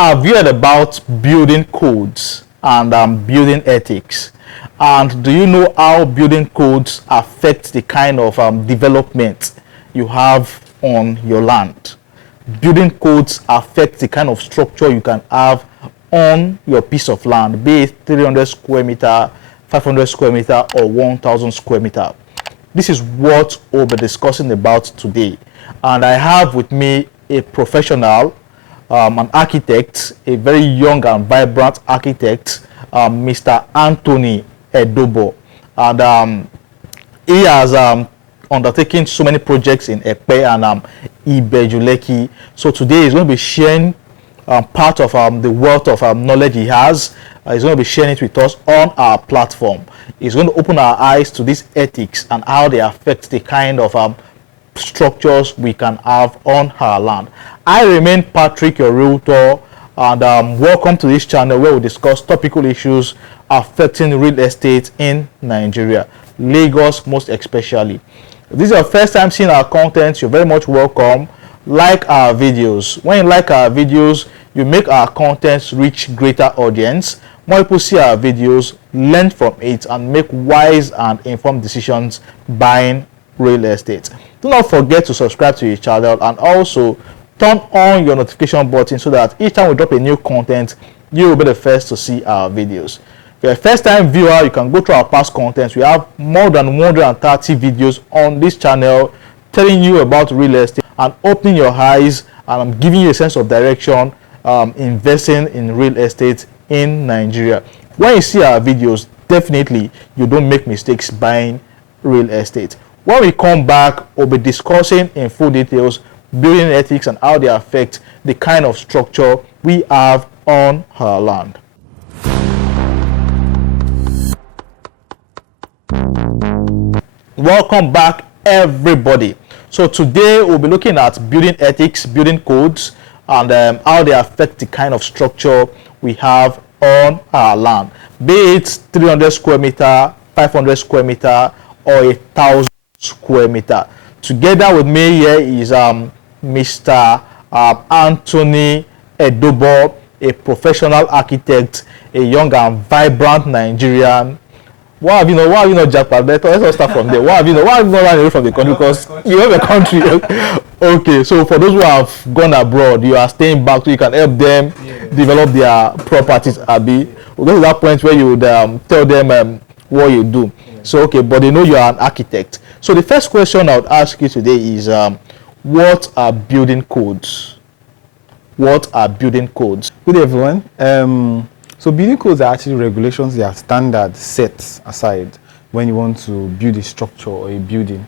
I've heard about building codes and building ethics. And do you know how building codes affect the kind of development you have on your land? Building codes affect the kind of structure you can have on your piece of land, be it 300 square meter, 500 square meter, or 1,000 square meter. This is what we'll be discussing about today. And I have with me a professional, an architect, a very young and vibrant architect, Mr. Anthony Edobo. And he has undertaken so many projects in Epe and Ibejuleki. So today he's going to be sharing part of the wealth of knowledge he has. He's going to be sharing it with us on our platform. He's going to open our eyes to these ethics and how they affect the kind of structures we can have on our land. I remain Patrick, your realtor, and welcome to this channel where we discuss topical issues affecting real estate in Nigeria, Lagos most especially. If this is your first time seeing our content, you're very much welcome. Like our videos. When you like our videos, you make our contents reach greater audience. More people see our videos, learn from it, and make wise and informed decisions buying real estate. Do not forget to subscribe to the channel and also turn on your notification button so that each time we drop a new content, you will be the first to see our videos. If you're a first-time viewer, you can go through our past contents. We have more than 130 videos on this channel telling you about real estate and opening your eyes, and I'm giving you a sense of direction investing in real estate in Nigeria. When you see our videos, definitely you don't make mistakes buying real estate. When we come back, we'll be discussing in full details building ethics and how they affect the kind of structure we have on our land. Welcome back, everybody. So today we'll be looking at building ethics, building codes, and how they affect the kind of structure we have on our land, be it 300 square meter, 500 square meter, or 1,000 square meter. Together with me here is Mr. Anthony Edobo, a professional architect, a young and vibrant Nigerian. Why have you not Japan? Let's start from there. Why have you not run away from the country? Because you have a country. Okay, so for those who have gone abroad, you are staying back so you can help them develop their properties, Abi. We'll get to that point where you would tell them what you do. So, okay, but they know you are an architect. So the first question I would ask you today is, what are building codes? What are building codes? Good day, everyone. So building codes are actually regulations, they are standards set aside when you want to build a structure or a building,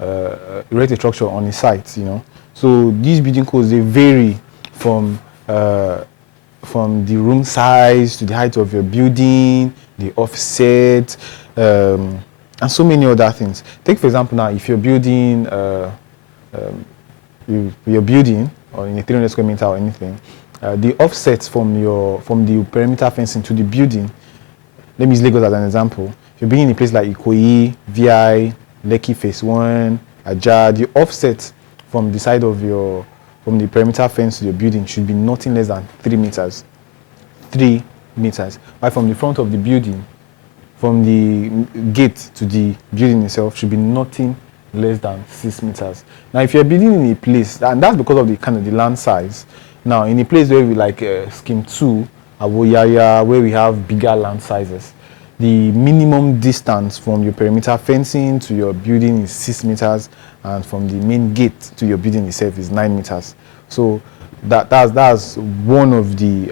erect a structure on a site, you know. So these building codes, they vary from the room size to the height of your building, the offset, and so many other things. Take for example now, if you're building, or in a 300 square meter or anything, the offsets from the perimeter fencing to the building. Let me use Lagos as an example. If you're building in a place like Ikoyi, VI, Lekki Phase 1, Abuja, the offset from the side of from the perimeter fence to your building should be nothing less than 3 meters. 3 meters. But from the front of the building, from the gate to the building itself, should be nothing less than 6 meters. Now, if you're building in a place, and that's because of the kind of the land size. Now, in a place where we like Scheme 2, Awoyaya, where we have bigger land sizes, the minimum distance from your perimeter fencing to your building is 6 meters, and from the main gate to your building itself is 9 meters. So that's one of the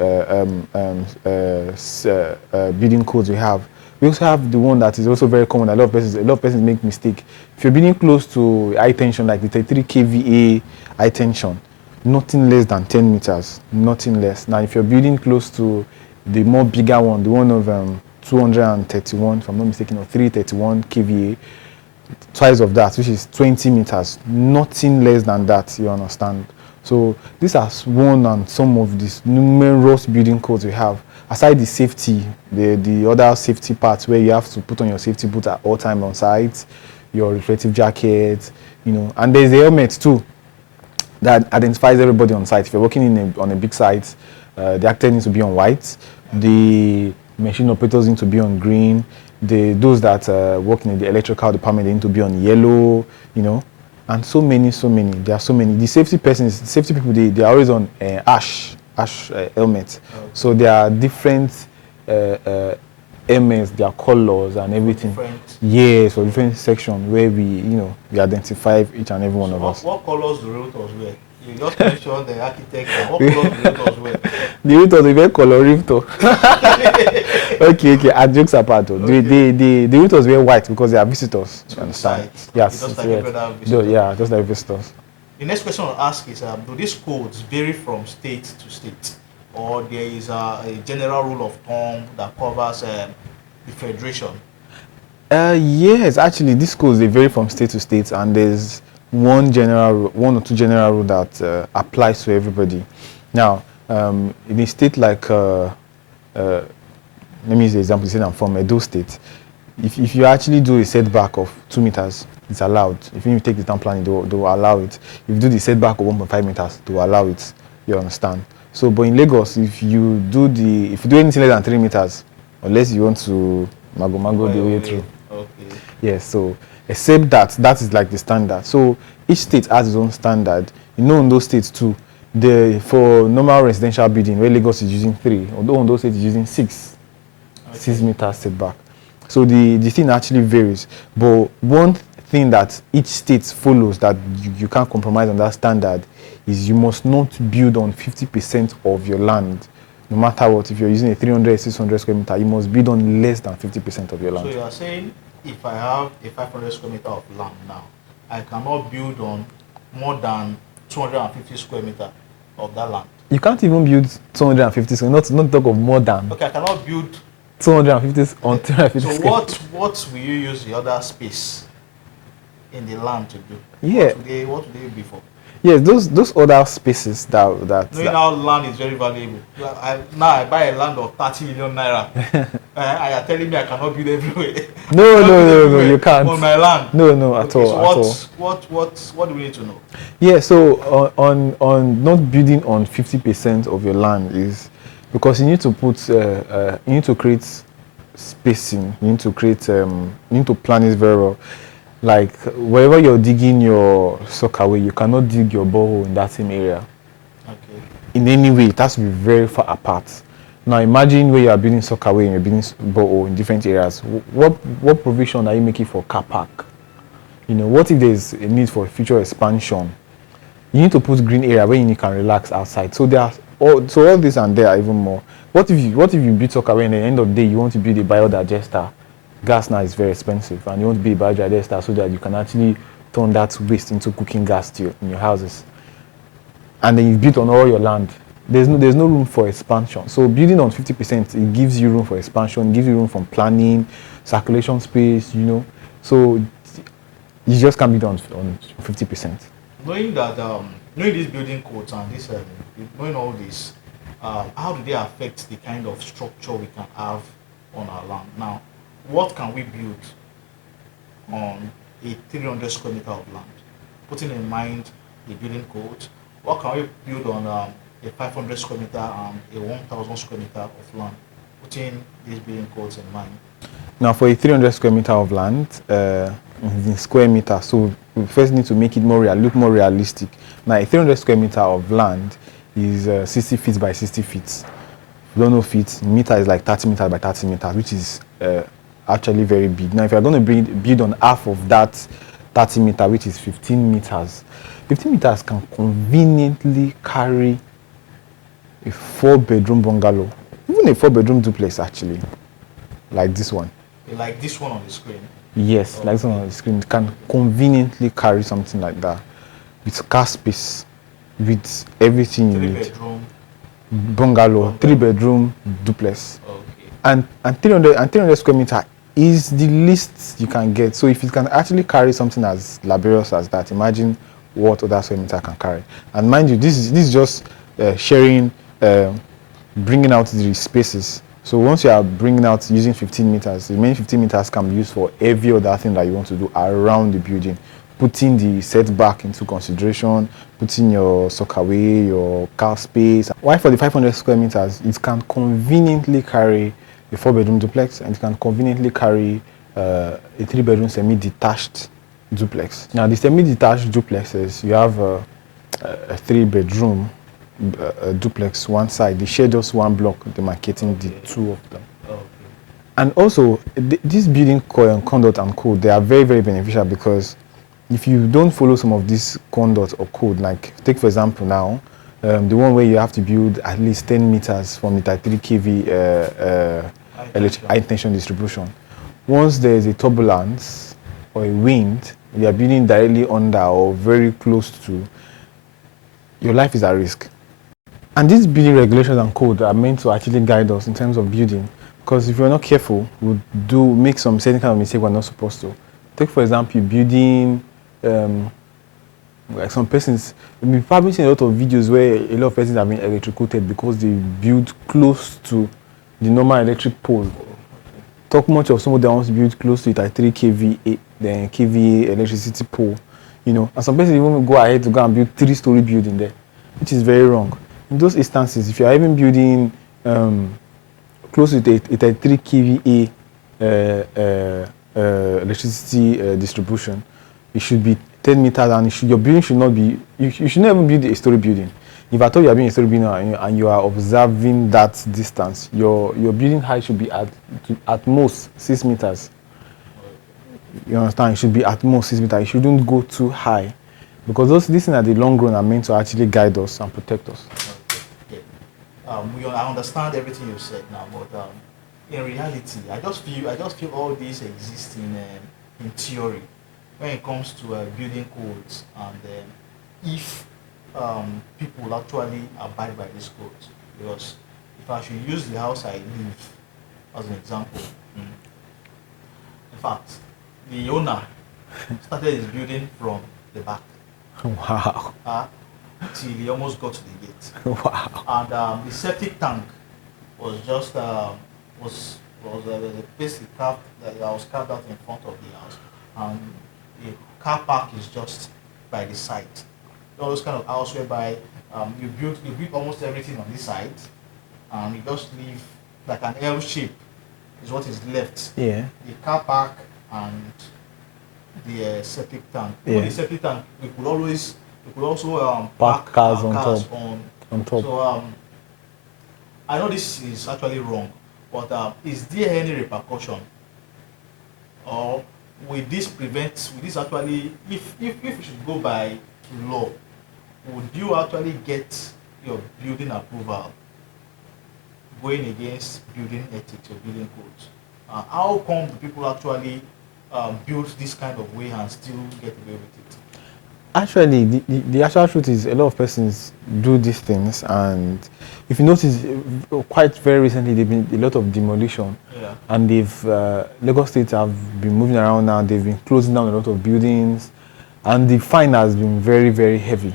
building codes we have. We also have the one that is also very common. A lot of persons make mistake. If you're building close to high tension, like the 33 kVA high tension, nothing less than 10 meters, nothing less. Now, if you're building close to the more bigger one, the one of 231, if I'm not mistaken, or 331 kVA, twice of that, which is 20 meters, nothing less than that, you understand? So these are one and some of these numerous building codes we have. Aside the safety, the other safety parts where you have to put on your safety boots at all time on site, your reflective jacket, you know, and there's the helmet too that identifies everybody on site. If you're working on a big site, The architect needs to be on white. The machine operators need to be on green. Those that work in the electrical department, they need to be on yellow, you know, and so many. There are so many. The safety people, they are always on ash helmets. Okay. So there are different helmets, their colors and everything. Yes, for different sections where we identify each and every one of us. What colors do realtors wear? You just mentioned the architect. What colors do realtors wear? The realtors they wear color rifto. Okay. Jokes apart, okay. The realtors wear white because they are visitors. You understand? Yes. Just like every other visitor. Yeah, just like visitors. The next question I'll ask is: do these codes vary from state to state, or there is a general rule of thumb that covers the federation? Yes, actually, these codes they vary from state to state, and there's one or two general rule that applies to everybody. Now, in a state like let me use the example. Say I'm from Edo State. If you actually do a setback of 2 meters, it's allowed. If you take the town planning, they will allow it. If you do the setback of 1.5 meters, they will allow it. You understand? So, but in Lagos, if you do anything less than 3 meters, unless you want to mago the way through. Okay. Yes. So, except that is like the standard. So each state has its own standard. In those states too, for normal residential building, where Lagos is using 3, although in those states is using 6 meters setback. So the thing actually varies. But one thing that each state follows that you can't compromise on that standard is you must not build on 50% of your land. No matter what, if you're using a 300, 600 square meter, you must build on less than 50% of your land. So you are saying if I have a 500 square meter of land now, I cannot build on more than 250 square meter of that land. You can't even build 250 square, not talk of more than. Okay, I cannot build 250 on 250 So square. what will you use the other space in the land to do? Yeah. What would they be for? Yes, those other spaces that Knowing how land is very valuable. I buy a land of 30 million naira. And you're telling me I cannot build everywhere. No, you can't. On my land. No, at all. So what do we need to know? Yeah, so on not building on 50% of your land is because you need to create spacing. You need to plan it very well. Like wherever you're digging your sockaway, you cannot dig your borehole in that same area. Okay. In any way, it has to be very far apart. Now imagine where you are building sockaway and you're building borehole in different areas. What provision are you making for car park? What if there's a need for future expansion? You need to put green area where you can relax outside. So all this and there are even more. What if you build sockaway and at the end of the day you want to build a biodigester? Gas now is very expensive, and you want to be a biodigester so that you can actually turn that waste into cooking gas in your houses. And then you've built on all your land. There's no room for expansion. So building on 50%, it gives you room for expansion, it gives you room for planning, circulation space, So you just can't build on 50%. Knowing that, knowing these building codes and this, knowing all this, how do they affect the kind of structure we can have on our land? Now, what can we build on a 300 square meter of land? Putting in mind the building code, what can we build on a 500 square meter and a 1,000 square meter of land? Putting these building codes in mind. Now, for a 300 square meter of land, in square meter, so we first need to make it look more realistic. Now, a 300 square meter of land is 60 feet by 60 feet. If you don't know feet, meter is like 30 meters by 30 meters, which is actually very big. Now, if you're going to build on half of that 30 meter, which is 15 meters, 15 meters can conveniently carry a 4-bedroom bungalow, even a 4-bedroom duplex actually, like this one. Like this one on the screen? Yes, like this one on the screen. It can conveniently carry something like that with car space, with everything you need. 3-bedroom bungalow, 3-bedroom duplex. Okay. And 300 square meter is the least you can get. So if it can actually carry something as laborious as that, imagine what other square meter can carry. And mind you, this is just sharing, bringing out the spaces. So once you are bringing out using 15 meters, the remaining 15 meters can be used for every other thing that you want to do around the building. putting the setback into consideration, putting your sockaway, your car space. Why for the 500 square meters, it can conveniently carry a 4-bedroom duplex, and it can conveniently carry a 3-bedroom semi-detached duplex. Now, the semi-detached duplexes, you have a 3-bedroom duplex one side. They share just one block, demarcating the two of them. And also, this building conduct and code, they are very, very beneficial, because if you don't follow some of these conduct or code, like take for example now, the one where you have to build at least 10 meters from the 33 kV high tension distribution. Once there is a turbulence or a wind, you are building directly under or very close to, your life is at risk. And these building regulations and code are meant to actually guide us in terms of building, because if you're not careful, we'll make some certain kind of mistake we're not supposed to. Take for example, building, like some persons, we've probably seen a lot of videos where a lot of persons have been electrocuted because they build close to the normal electric pole. Talk much of somebody that wants to build close to it at 3 kVA, the kVA electricity pole, you know. And some persons even go ahead to go and build 3-story building there, which is very wrong. In those instances, if you are even building close to a 33 kVA electricity distribution, it should be 10 meters, and your building should not be, you should not even build a story building. If I told you are building a story building and you are observing that distance, your building height should be at most 6 meters. You understand? It should be at most 6 meters. It shouldn't go too high, because these things at the long run are meant to actually guide us and protect us. I understand everything you've said now, but in reality, I just feel all these exist in theory when it comes to building codes, and if people actually abide by these codes. Because if I should use the house I live as an example, in fact, the owner started his building from the back. Wow. Till he almost got to the gate. Wow. And the septic tank was just was basically carved that was carved out in front of the house, and the car park is just by the side. All those kind of house whereby you build almost everything on this side, and you just leave like an L shape is what is left. Yeah. The car park and the septic tank. Yeah. The septic tank, we could also park cars on top. So I know this is actually wrong, but is there any repercussion, or will this actually, if we should go by law, would you actually get your building approval going against building ethics or building codes? How come the people actually build this kind of way and still get away with it? Actually, the actual truth is a lot of persons do these things, and if you notice, quite very recently there've been a lot of demolition. Yeah. And Lagos State have been moving around now. They've been closing down a lot of buildings, and the fine has been very, very heavy.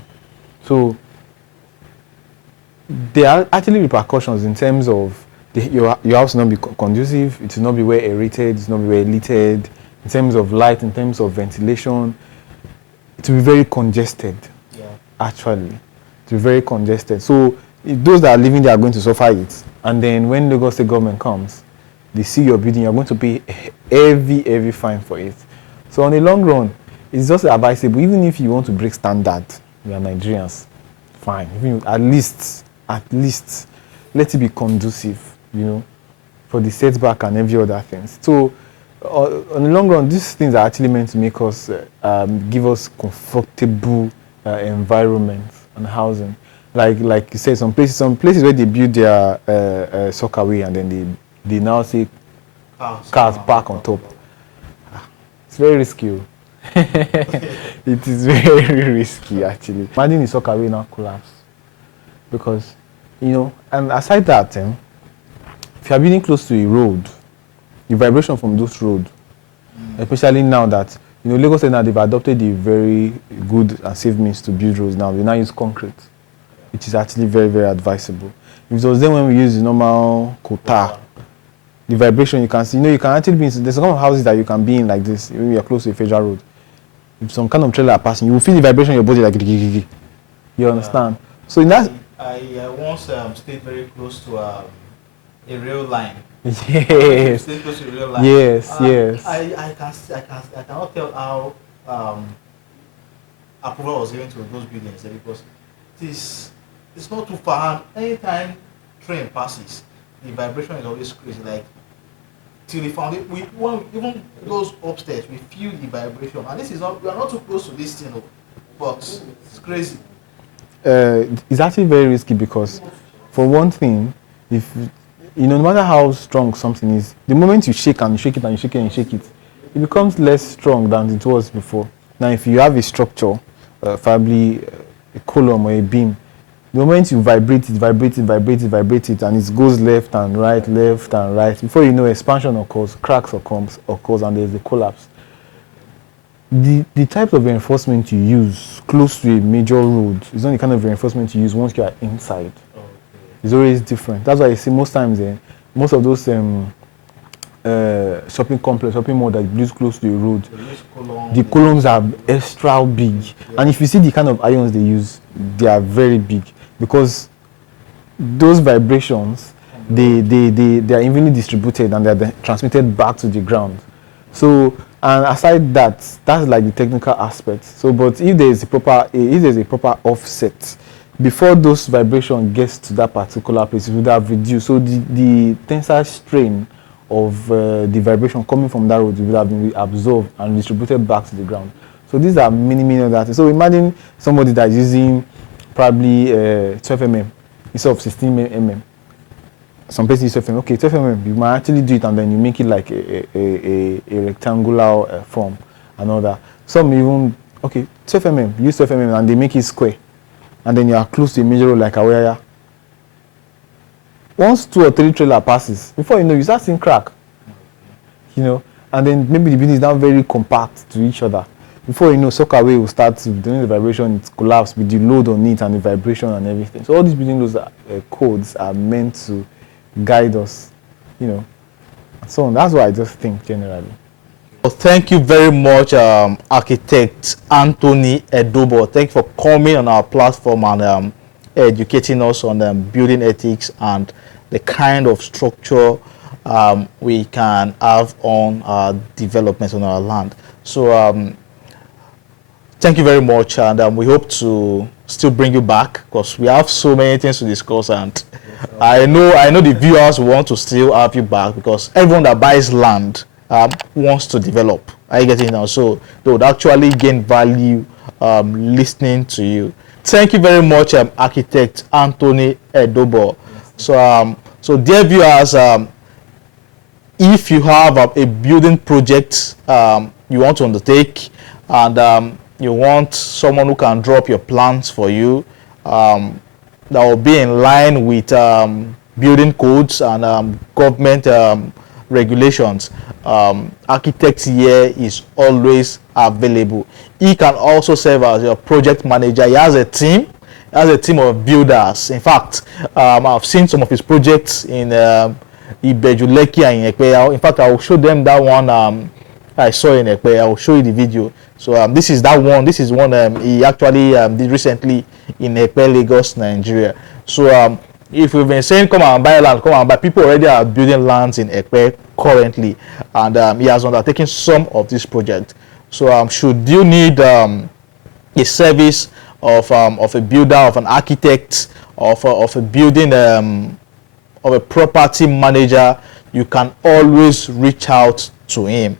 So there are actually repercussions in terms of your house will not be conducive, it will not be well aerated, it will not be well lit, in terms of light, in terms of ventilation. It will be very congested. Yeah. Actually, it will be very congested. So those that are living there are going to suffer it. And then when the Lagos State government comes, they see your building, you're going to pay heavy fine for it. So on the long run, it's just advisable, even if you want to break standard, we are Nigerians, fine. Even at least, let it be conducive, for the setback and every other things. So on the long run, these things are actually meant to make us, give us comfortable environment and housing. Like you said, some places where they build their soccer way, and then they now say cars park on top. It's very risky. It is very risky, actually. Imagine the soccer way now collapse, because and aside that, if you are building close to a road, the vibration from those roads, especially now that Lagos State now they've adopted a very good and safe means to build roads now. They now use concrete, which is actually very, very advisable. If it was then when we use the normal quota, the vibration you can see, you can actually be in, there's some houses that you can be in like this when you are close to a federal road. if some kind of trailer are passing, you will feel the vibration in your body like you understand. So in that, I once stayed very close to a rail line. yes, Stayed close to a rail line. yes, yes. I cannot tell how approval was given to those buildings because it's not too far. And anytime train passes, the vibration is always crazy. Like till the foundation, even those upstairs, we feel the vibration. And we are not too close to this thing, but it's crazy. It's actually very risky because, for one thing, if no matter how strong something is, the moment you shake and you shake it and you shake it and you shake it, it becomes less strong than it was before. Now, if you have a structure, probably a column or a beam, the moment you vibrate it, and it goes left and right, before you know, expansion occurs, cracks occurs, and there's a collapse. The type of reinforcement you use close to a major road is not the kind of reinforcement you use once you are inside. Okay. It's always different. That's why I see most times most of those shopping complex, shopping mall that is close to a road, the columns are extra big. Yeah. And if you see the kind of irons they use, they are very big because those vibrations, they are evenly distributed and they are transmitted back to the ground. So, and aside that's like the technical aspect. So, but if there's a proper offset before those vibration gets to that particular place, it would have reduced. So the tensile strain of the vibration coming from that road would have been absorbed and distributed back to the ground. So these are many of that. So imagine somebody that's using probably 12 mm instead of 16 mm. Some places use 12 mm. Okay, 12 mm, you might actually do it and then you make it like a rectangular form and all that. Some even, 12 mm, use 12 mm and they make it square. And then you are close to a major road like Awaya. Once 2 or 3 trailer passes, before you know, you start seeing crack. And then maybe the building is now very compact to each other. Before you know, Sockaway will start doing the vibration, it collapse with the load on it and the vibration and everything. So all these building those codes are meant to guide us, and so on. That's what I just think generally. Well, thank you very much, Architect Anthony Edobo. Thank you for coming on our platform and educating us on building ethics and the kind of structure we can have on our developments on our land. So thank you very much, and we hope to still bring you back because we have so many things to discuss, and I know the viewers want to still have you back because everyone that buys land wants to develop. Are you getting it now? So they would actually gain value listening to you. Thank you very much, Architect Anthony Edobo. So dear viewers, if you have a building project you want to undertake and you want someone who can draw up your plans for you that will be in line with building codes and government regulations, architect here is always available. He can also serve as your project manager. He has a team of builders. In fact, I've seen some of his projects in Ibejuleki and in Ekpe. In fact, I will show them that one I saw in Ekpe. I will show you the video. So this is that one. This is one he actually did recently in Ekpe, Lagos, Nigeria. So if we've been saying come and buy land, people already are building lands in Ekpe currently, and he has undertaken some of this project. So should you need a service of a builder, of an architect, of a building, of a property manager, you can always reach out to him.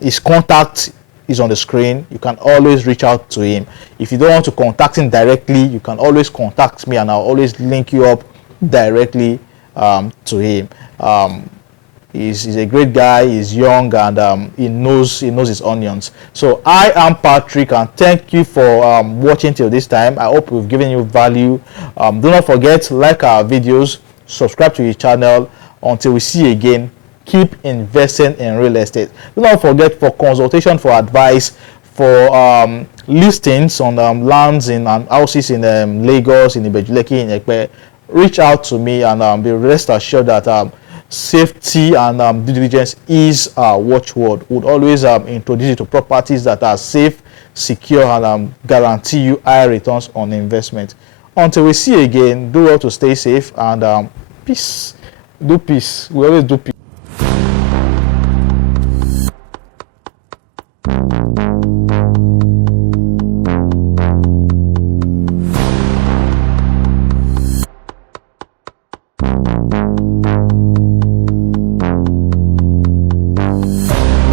His contact is on the screen. You can always reach out to him. If you don't want to contact him directly, you can always contact me and I'll always link you up directly to him. He's a great guy, he's young, and he knows his onions. So I am Patrick, and thank you for watching till this time. I hope we've given you value. Do not forget, like our videos, subscribe to your channel. Until we see you again, keep investing in real estate. Do not forget, for consultation, for advice, for listings on lands and houses in Lagos, in Ibejuleki, in Ekpe, reach out to me, and be rest assured that safety and due diligence is our watchword. Would always introduce you to properties that are safe, secure, and guarantee you high returns on investment. Until we see again, do well to stay safe, and peace. Do peace. We always do peace.